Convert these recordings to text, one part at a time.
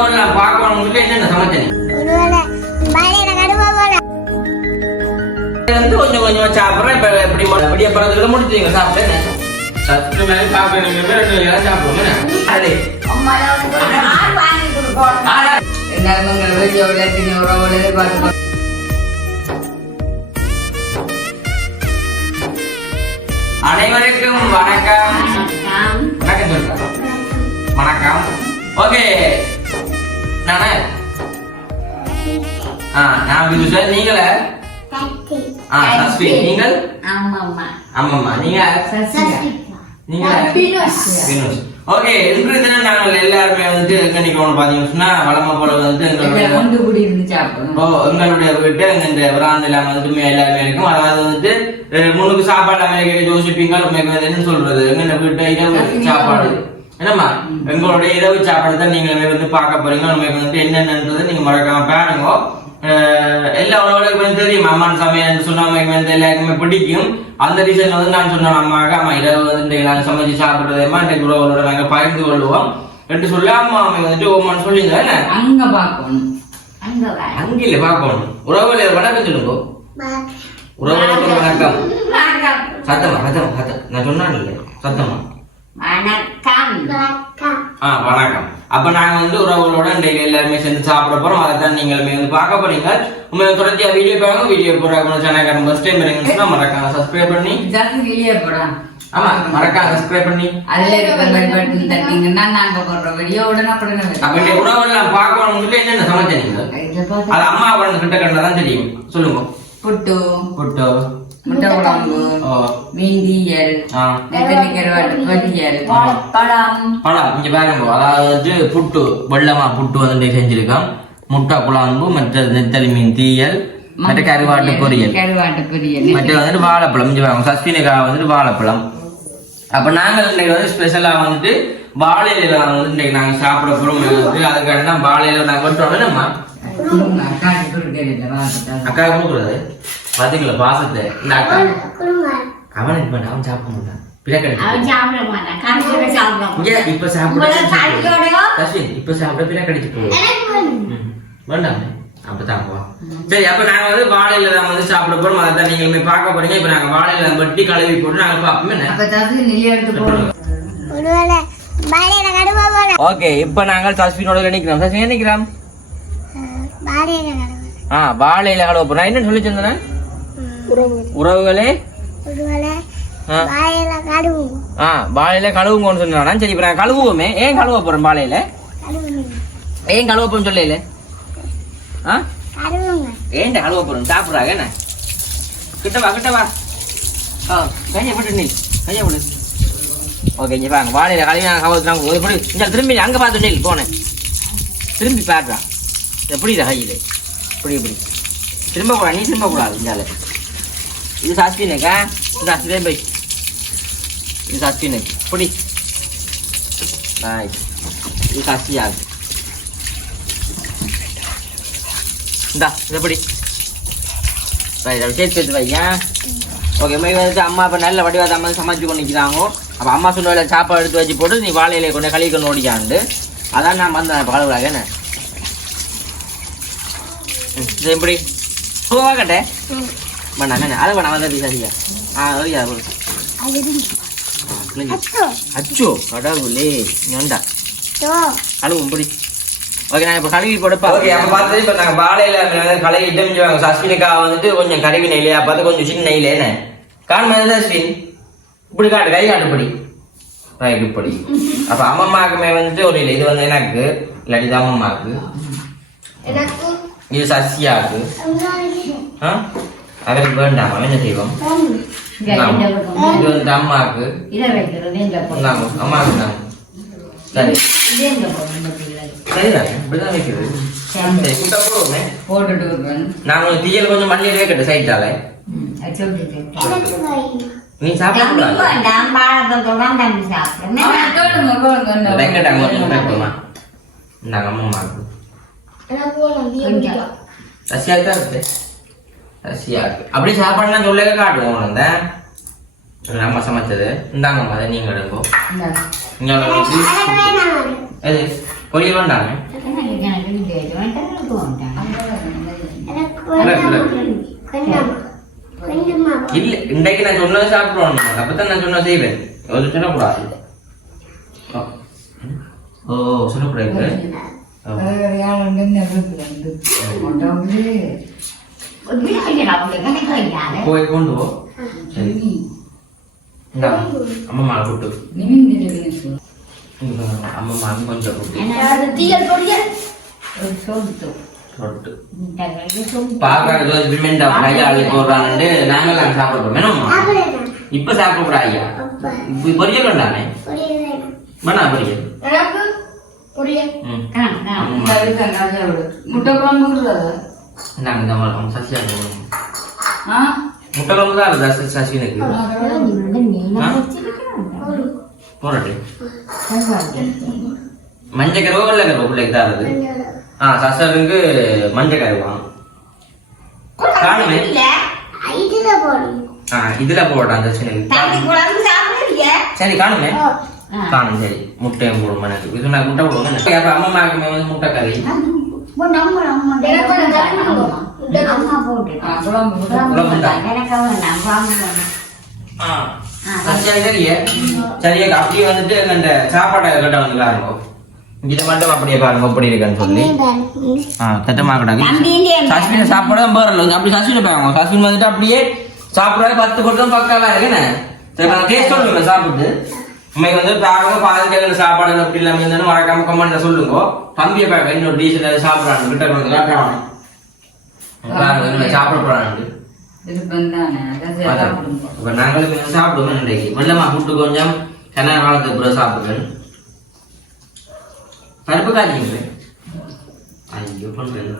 உறவுகளை நான் பார்க்கணும் என்னென்ன சமைச்சேன் கொஞ்சம் கொஞ்சம் சாப்பிட்றேன். இப்ப எப்படி அப்படியே பறதுல முடிச்சுங்க சாப்பிட்டேன். சத்து மேலே சாப்பிடுங்க 2 வேளை சாப்பிடுங்க. அனைவருக்கும் வணக்கம். வணக்கம். ஓகே நானே நான் விதுஷன். நீங்கள சஸ்வி. நீங்கள் அம்மம்மா. நீங்க ஓகே. இன்று தினம் நாங்கள் எல்லாருமே வந்துட்டு எங்க நிக்கணும் பாத்தீங்கன்னா வளமா போல வந்துட்டு எங்களுடைய வீட்டு எங்க விராந்தில வந்துட்டு எல்லாருமே இருக்கும். அதாவது வந்துட்டு முன்னுக்கு சாப்பாடு அமைக்க யோசிப்பீங்க. என்னன்னு சொல்றது எங்க வீட்டு இரவு சாப்பாடு என்னம்மா எங்களுடைய இரவு சாப்பாடு தான் நீங்க வந்து பார்க்க போறீங்க. நமக்கு வந்துட்டு என்னென்னன்றது நீங்க மறக்காம பாருங்க. எல்லா உறவுகளுக்கும் தெரியும் அம்மான் சமையல் சொன்ன வந்து எல்லாருக்குமே பிடிக்கும். அந்த ரீசன் வந்து நான் சொன்னேன் அம்மாவுக்கு அம்மா இரவு வந்து நாங்கள் சமைச்சு சாப்பிடுறதேமா இன்றைக்கு உறவுகளோட நாங்கள் பகிர்ந்து கொள்வோம் என்று சொல்லி அம்மா அம்மா வந்துட்டு ஓமான்னு சொல்லிங்க. அங்க பாக்கணும் அங்க இல்ல பாக்கணும். உறவுகளை வணக்கம் சொல்லுங்க. உறவுகளுக்கு வணக்கம். சத்தமா சத்தமா சத்தம் நான் சொன்னான் இல்லை சத்தமா வணக்கம். அப்ப நாங்க வந்து உறவுகளோட இன்றைக்கு எல்லாருமே சேர்ந்து சாப்பிட போறோம். அதைத்தான் நீங்களுமே வந்து பார்க்க போறீங்க. உண்மையை தொடர்ச்சியா வீடியோ பாருங்க. வீடியோ போறாங்க சேனல் ஃபர்ஸ்ட் டைம் இருந்துச்சுன்னா மறக்காம சப்ஸ்கிரைப் பண்ணி வீடியோ போடாம மறக்காம சப்ஸ்கிரைப் பண்ணி அதுல இருக்க பெல் பட்டன் தட்டிங்கன்னா நாங்க போடுற வீடியோ உடனுக்குடனே அப்ப இந்த உறவுகள் பார்க்கணும் சொல்லி என்னென்ன சமைச்சீங்க? அது அம்மா உடனே கிட்ட கண்டதான் தெரியும். சொல்லுங்க. புட்டு புட்டு முட்டை குழம்பு மீந்தியல் கருவாட்டு பொரியல் பழம் பழம் இங்க பாருங்க. அதாவது புட்டு வெள்ளமா புட்டு வந்து செஞ்சிருக்கோம். முட்டை குழம்பு மற்ற நெத்தலி மீன் தீயல் மற்ற கருவாட்டு பொரியல் மற்ற வந்துட்டு வாழைப்பழம் இங்க பாருங்க. சஸ்தினிக்காக வந்துட்டு வாழைப்பழம். அப்ப நாங்கள் இன்னைக்கு வந்து ஸ்பெஷலா வந்துட்டு வாழையில வந்து இன்னைக்கு நாங்க சாப்பிட போறோம். அதுக்காக வாழையில நாங்க வெட்டுறோம். என்னம்மா அக்கா கொடுக்குறது பாத்தீங்களா பாசத்தை? இந்த அக்கா அவனுக்கு பண்ண அவன் சாப்பிட மாட்டான். இப்ப சாப்பிட பிற கடிச்சு போவோம் வேண்டாம். அப்பதான் சரி. அப்ப நாங்க வந்து வாழையில தான் வந்து சாப்பிட போறோம். அதான் நீங்களுமே பார்க்க போறீங்க. இப்ப நாங்க வாழையில வெட்டி கழுவி போட்டு நாங்க பாப்போம். ஓகே. இப்ப நாங்கள் சஸ்வினோட நிக்கிறோம். சஸ்வின் நிக்கிறோம். வாழையில கழுவ போறோம். என்ன சொல்லி சொன்னேன்? உறவுகளே வாழையில கழுவுங்கன்னு சொன்னா சரி. இப்ப நான் கழுவுவோமே. ஏன் கழுவ போறோம் வாழையில? ஏன் கழுவ போறோம் சொல்லல? ஏன் கழுவ போறோம்? சாப்பிடுறாங்க என்ன? கிட்டவா கிட்டவா கையை போட்டு நீ கையை போடு. ஓகே. இங்க பாருங்க வாழையில கழுவி கழுவுறாங்க. திரும்பி அங்க பார்த்து நீ போனேன். திரும்பி பாடுறான். எப்படிதா கையில இப்படி இப்படி திரும்ப கூடாது. நீ திரும்ப கூடாது. இந்தால இது சாஸ்தினேக்கா. இது சாஸ்திரே பை. இது சாஸ்தினே பொடி. இது சாஸ்தியாது. இந்தா இதை பொடி சேர்த்து வையா. ஓகே. வந்துட்டு அம்மா இப்போ நல்ல வடிவாத அம்மா சமைச்சு கொண்டிருக்கிறாங்க. அப்போ அம்மா சொன்ன சாப்பாடு எடுத்து வச்சு போட்டு நீ வாழையில கொண்டு கழிக்க நோடிக்காண்டு அதான் நான் வந்தேன் பழகுறாங்க. என்ன இது எப்படி பூவா கட்டே பண்ணாங்க? அதை பண்ண வந்து சரியா அச்சோ கடவுளே ஏண்டா கழுவும் பொடி. ஓகே. நான் இப்போ கழுவி போடுப்பா. ஓகே. அப்போ பார்த்து இப்போ நாங்கள் வாழையில கழுவிட்டு சஸ்வினுக்காக வந்துட்டு கொஞ்சம் கருவி நெய்லையா பார்த்து கொஞ்சம் சின்ன நெய்ல என்ன காணுமா சஸ்வின் இப்படி காட்டு கை காட்டுப்படி ரைட் இப்படி. அப்போ அம்மம்மாக்குமே வந்துட்டு ஒரு இல்லை. இது வந்து எனக்கு இல்லாட்டி இது அம்மம்மாக்கு. இது சசியாக்கு. அவருக்கு வேண்டாமா? என்ன செய்வோம்? இது வந்து அம்மாக்கு. அம்மாக்கு தான் சரி. சரிதான் இப்படிதான் வைக்கிறது. நான் கொஞ்சம் தீயல் கொஞ்சம் மல்லியை வைக்கட்டு சைட்டால. நீ சாப்பிட அம்மாக்கு ரஷ்யாவுக்கு தான் இருக்கு. ரஷ்யாவுக்கு அப்படி சாப்பாடுலாம் சொல்லவே காட்டுவோம். அந்த நம்ம சமைச்சது இந்தாங்கம்மா அதை நீங்க எடுப்போம். எது பொரியல் வேண்டாங்க இல்ல இன்றைக்கு நான் சொன்னதை சாப்பிடுவோம் அப்பதான் நான் சொன்ன செய்வேன் சொல்லக்கூடாது ஓ சொல்லக்கூடாது போய் கொண்டு போ அம்மா கூட்டு அம்மா கொஞ்சம் கூட்டு நாங்கெல்லாம் சாப்பிடுறோம் இப்ப சாப்பிடக்கூடாது இப்ப பொரியல் வேண்டானே வேணா பொரியல் முட்டை குழம்பு நாங்க சசியா முட்டை குழம்பு தான் சசினுக்கு போராட்டு மஞ்சள் கருவா வெள்ளை கருவா பிள்ளைக்கு தான் அது சசருக்கு மஞ்சள் கருவான் காணுமே இதுல போடுறான் சசினுக்கு சரி காணுமே காணும் சரி முட்டையும் போடும் எனக்கு இது நான் முட்டை போடுவேன் அம்மா வந்து முட்டை கறி சரியா அப்படியே வந்துட்டு அந்த சாப்பாட்டை கட்ட வந்து பாருங்க இதை மட்டும் அப்படியே பாருங்க எப்படி இருக்குன்னு சொல்லி தட்டமாக்கட்டாங்க சஸ்மின் சாப்பாடு போறல அப்படி சஸ்மின் பாருங்க சஸ்மின் வந்துட்டு அப்படியே சாப்பிடாது 10 கொட்டும் பக்காவா இருக்குன்னு சரி நான் டேஸ்ட் சொல்லுங்க சாப்பிட்டு உண்மைக்கு வந்து பாருங்க பாதுகாப்பு சாப்பாடு அப்படி இல்லாம இருந்தாலும் மறக்காம கமெண்ட்ல சொல்லுங்க தம்பியை பாருங்க இன்னொரு டீச்சர் சாப்பிடறாங்க கிட்ட வந்து காட்டுறாங்க சாப்பிட போறாங்க நாங்களும் சாப்பிடுவோம் இன்றைக்கு வெள்ளமா கூட்டு கொஞ்சம் கன காலத்துக்கு பிறகு சாப்பிடுறேன் பருப்பு காய்ச்சிங்களே ஐயோ பண்றேன்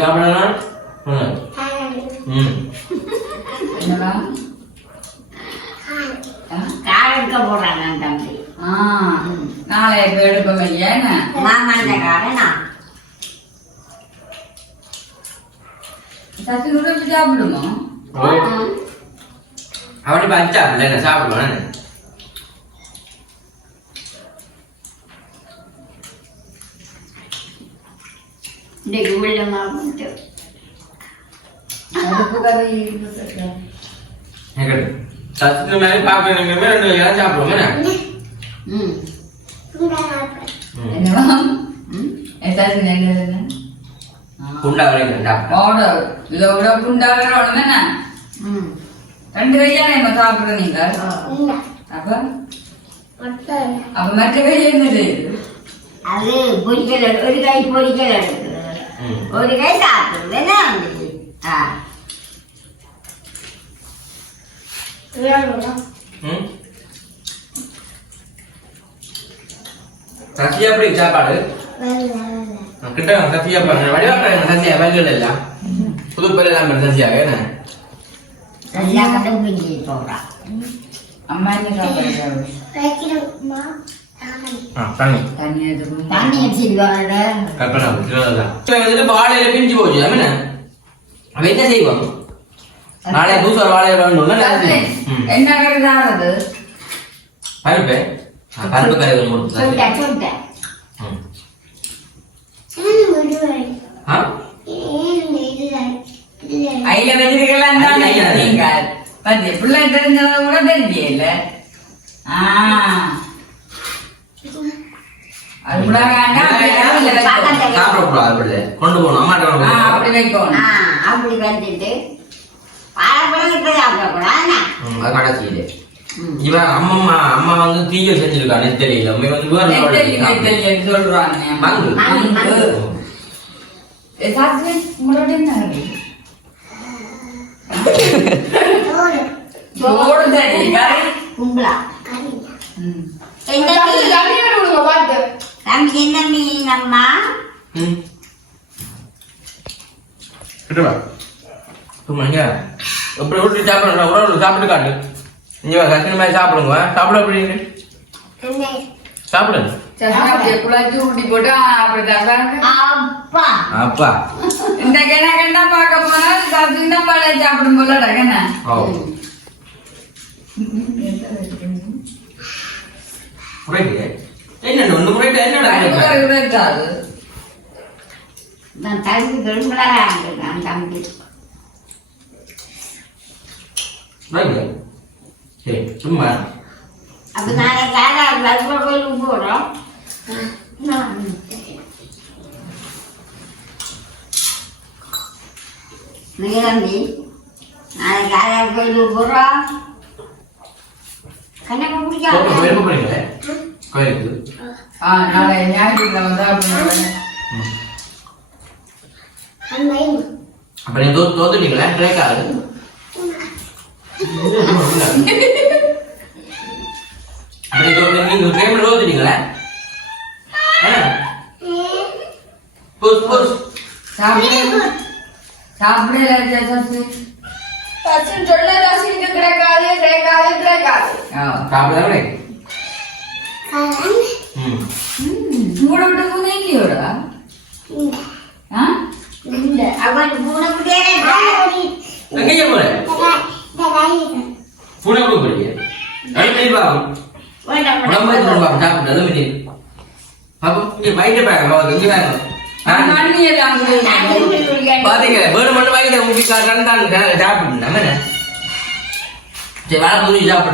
சாப்பிடலாம் காரக்க போறாங்க தம்பி நாளை எடுப்போம் இல்லையா மாமாண்ட காரனா சத்து நூறு சாப்பிடுமோ அவனி பச்சா இல்ல சாப்பிடுவான் இன்னைக்கு உள்ள மாவுட்டு அடுப்பு கறி எங்கடு சத்து மேல பாப்பேன் நீங்க ரெண்டு வேளை சாப்பிடுவோம் என்னவா எதாச்சு என்ன குண்டா வரைக்கும் ஆர்டர் இதோட குண்டா வரணும் என்ன ரெண்டு கையானே நம்ம சாப்பிடுற நீங்க அப்ப மற்ற கை என்னது அது பொரிக்கல ஒரு கை பொரிக்கல ஒரு கை சாப்பிடுறது என்ன சசியா அப்படி சாப்பாடு கிட்ட சசியா பாருங்க வடிவாக்க சசியா வயல்கள் எல்லாம் புது பேர் எல்லாம் சசியாக என்ன சசியா கண்டுபிடிச்சி போறா அம்மா என்ன சாப்பிடுறாங்க தண்ணி வச்சிருக்காங்க கற்பனா வந்துட்டு வாழையில பிஞ்சு போச்சு என்ன அவ என்ன செய்வோம் நாளை பூசா வாழையில வேண்டும் என்ன கருதானது பருப்பு பருப்பு கரை முடிச்சு ஐல வச்சிருக்கலாம் நீங்க பத்தி பிள்ளை தெரிஞ்சத கூட தெரியல அது கூட சாப்பிடக்கூடாது கொண்டு போகணும் அம்மாட்ட அப்படி வைக்கணும் அப்படி வந்துட்டு கடைசியில இவன் அம்மா வந்து தீய செஞ்சிருக்கா நெத்தலியில சொல்றாங்க என்ன மீன் அம்மா சாப்பிட்டு காட்டு இங்க சச்சின் மாதிரி சாப்பிடுங்க சாப்பிட அப்படின்னு சாப்பிடுங்க உருட்டி போட்டு அப்பா அப்பா இந்த என்ன பார்க்க போனா சின்ன பாலை சாப்பிடும் போல என்ன நான் தம்பி விரும்புகிறேன் தம்பி சும்மா அப்போ நாங்கள் காலையில் கோயிலுக்கு போகிறோம் நீரம்பி நாளைக்கு காலையில் கோயிலுக்கு போகிறோம் கண்ணப்ப பிடிக்காது கோயிலுக்கு நாளை ஞாயிற்றுக்கிழமை தான் அப்ப நீங்க தோத்துட்டீங்களா கிடைக்காது நீங்க கேம் தோத்துட்டீங்களா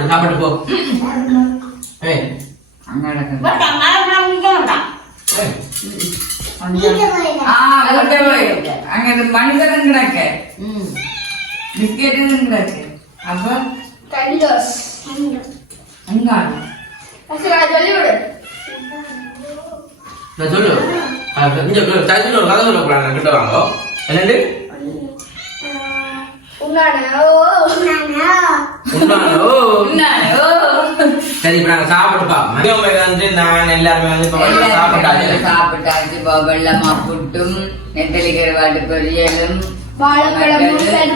சாப்பிட்டு போ அங்க மனிதன் கிடக்க பிஸ்கெட் கிடக்கு அப்ப சொல்லிவிடு சொல்லு ஒரு கதை சொல்லக்கூடாது கிட்ட வாங்க என்னண்டு சரி இப்ப நாங்க சாப்பிட்டு நான் எல்லாருமே வந்து சாப்பிட்டாச்சு வெள்ளமா புட்டும் நெத்தலி கருவாட்டு பொரியலும்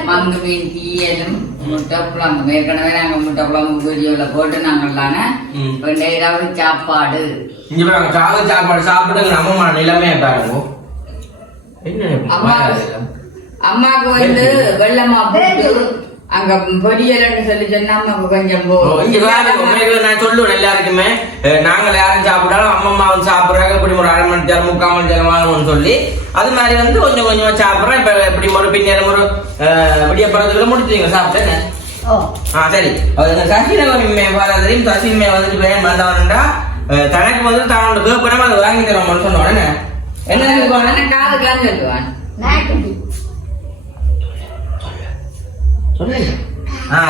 மங்கு மீன் தீயலும் முட்டை குழம்பு ஏற்கனவே நாங்க முட்டை குழம்பு வீடியோல போட்டு நாங்களான ஏதாவது சாப்பாடு இங்க சாப்பாடு சாப்பிட்டு அம்மா நிலைமையா பாருங்க அம்மாக்கு வந்து வெள்ளமா போட்டு அங்க பொரியல்னு சொல்லி சொன்னா அம்மாக்கு கொஞ்சம் நான் சொல்லுவேன் எல்லாருக்குமே நாங்கள் யாரும் சாப்பிட்டாலும் அம்மம்மா வந்து சாப்பிட்றாங்க இப்படி ஒரு அரை மணி நேரம் 3/4 மணி நேரம் ஆகும்னு சொல்லி அது மாதிரி வந்து கொஞ்சம் கொஞ்சமா சாப்பிட்றேன் இப்ப இப்படி ஒரு பின்னேரம் ஒரு விடியப்புறத்துல முடிச்சுங்க சாப்பிட்டேன் சரி சசினமே வராதையும் சசின்மே வந்துட்டு வேணும் வந்தவன்டா தனக்கு வந்து தன்னோட கேப்பனமா அதை வாங்கி தரோம்னு சொன்னோடனே என்ன காதுக்கெல்லாம் சொல்லுவான்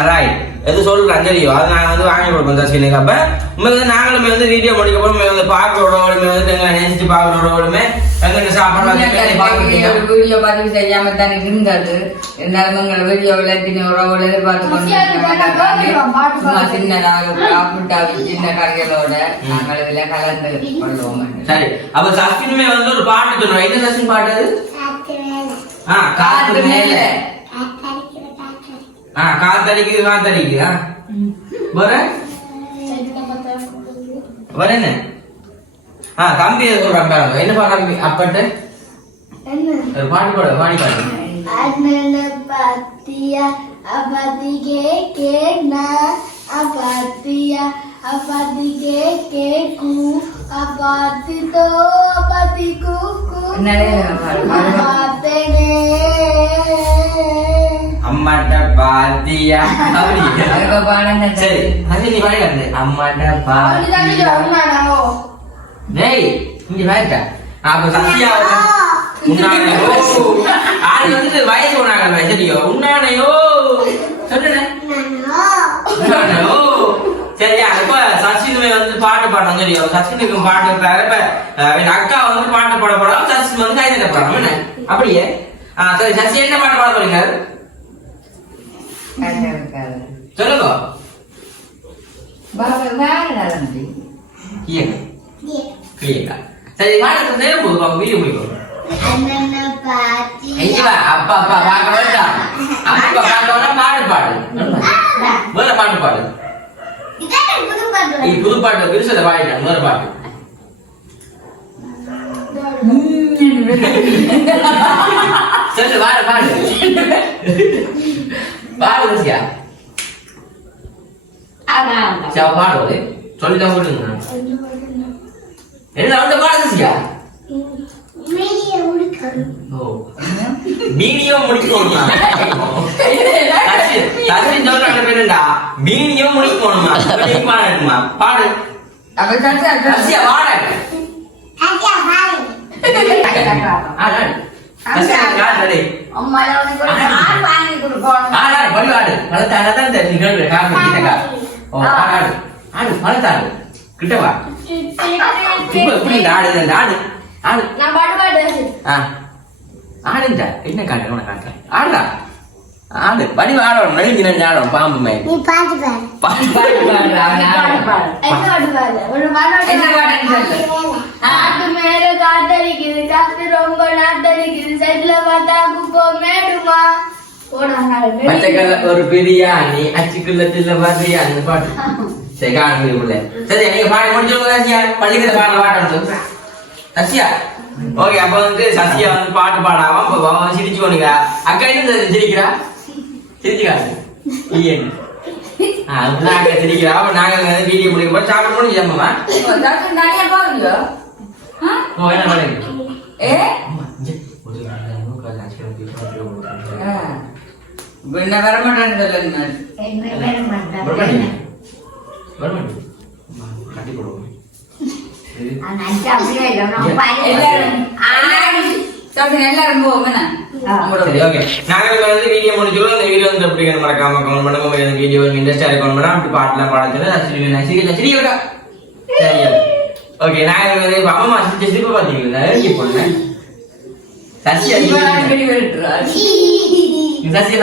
ரைட் எது சொல்றேன் தெரியும் அது நாங்க வந்து வாங்கி கொடுப்போம் சசினுக்கு அப்ப உண்மைக்கு நாங்களுமே வந்து வீடியோ முடிக்க போறோம் வந்து பார்க்கறோமே வந்து நினைச்சு பார்க்கறோமே எங்க சாப்பாடு வீடியோ பதிவு செய்யாம தானே இருந்தது இருந்தாலும் உங்களை வீடியோவில் உறவுல எதிர்பார்த்து சின்னதாக சாப்பிட்டாவி சின்ன கடைகளோட நாங்கள் இதுல கலந்து கொள்வோம் சரி அப்ப சசினுமே வந்து ஒரு பாட்டு சொல்றோம் என்ன சசின் பாட்டு அது காத்து மேல காத்தடிக்குது வரேன்னு தம்பி சொல்றாங்க என்ன பாருங்க அப்பட்டு ஒரு பாட்டு போட பாடி அம்மாட்ட பாத்தியா சரி அது நீ பாடி அம்மாட்ட பாத்தியா டேய் இங்க பாருங்க அப்ப சத்யா உன்னானையோ ஆறு வந்து வயசு உன்னாங்க சரிയോ உன்னானையோ சொல்லுங்க உன்னானையோ சரியா இப்ப சச்சினுமே வந்து பாட்டு பாடம் தெரியும் சச்சினுக்கு பாட்டு இப்ப அக்கா வந்து பாட்டு பாட போறாங்க சச்சின் வந்து கைதட்ட போறாங்க என்ன அப்படியே சரி சச்சி என்ன பாட்டு பாட போறீங்க சொல்லுங்க சரி பாடத்து நேரம் போதும் வீடியோ முடிக்கும் அப்பா அப்பா பாக்க வேண்டாம் அப்பா பாக்க பாடு பாடு வேற பாட்டு பாடு புது பாட்டு விரிசலை பாடிட்டாங்க வேற பாட்டு சரி வார பாடு பாடு பாடு ரசியா சரி பாடு சொல்லிதான் போடுங்க என்ன வந்து பாடு ரசியா மீனியம் முடிக்கணுமா தசரி சொல்றாங்க பேருண்டா மீனியம் முடிக்கணுமா பாடுமா பாடு ரசியா பாடு கிட்டவா ஆடு ஆடுஞ்சா என்ன காட்டு உனக்கு காட்டுறேன் ஆடுடா ஆடு வடிவ ஆடணும் நெருங்கி நெஞ்சு ஆடணும் பாம்பு மாதிரி ஆட்டு மேல காத்தடிக்குது காத்து ரொம்ப நாத்தடிக்குது சைட்ல பார்த்தா குப்போ மேடுமா பச்சைக்கல்ல ஒரு பிரியாணி அச்சுக்குள்ள தில்ல பிரியாணி பாட்டு சரி காணுங்க சரி நீங்க பாடி முடிச்சு பள்ளிக்கூட பாடல பாட்டு சசியா ஓகே அப்ப வந்து சசியா வந்து பாட்டு பாடாம சிரிச்சுக்கோனுங்க அக்கா என்ன சிரிக்கிறா சிரிச்சுக்காரு அப்படின்னா அக்கா சிரிக்கிறா அப்ப நாங்க வீடியோ முடிக்க போய் சாப்பிட முடியுமா என்ன பண்ணுங்க வர மாட்டேன்னு சொல்லுங்க கட்டி போடுவோம் எல்லாரும் போவோம் சரி ஓகே நாங்க வந்து வீடியோ முடிச்சிடுவோம் இந்த வீடியோ வந்து எப்படி மறக்காம கமெண்ட் பண்ணுங்க இந்த வீடியோ இன்ட்ரெஸ்டா இருக்கணும் பண்ணா அப்படி பாட்டுலாம் பாடுறது சரி ஓகே நாங்க வந்து அம்மா சிரிப்பு பாத்தீங்களா பொண்ணு சசி சசி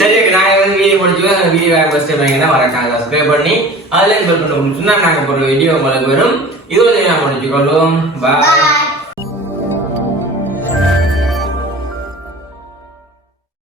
சரி ஓகே நாங்க வந்து வீடியோ முடிச்சுக்கோ வீடியோ ஃபர்ஸ்ட் டைம் மறக்காம சப்ஸ்கிரைப் பண்ணி அதுல பெல் பட்டன் சொன்னா நாங்க ஒரு வீடியோ உங்களுக்கு வரும் இது வந்து நான் முடிச்சுக்கொள்வோம் பாய்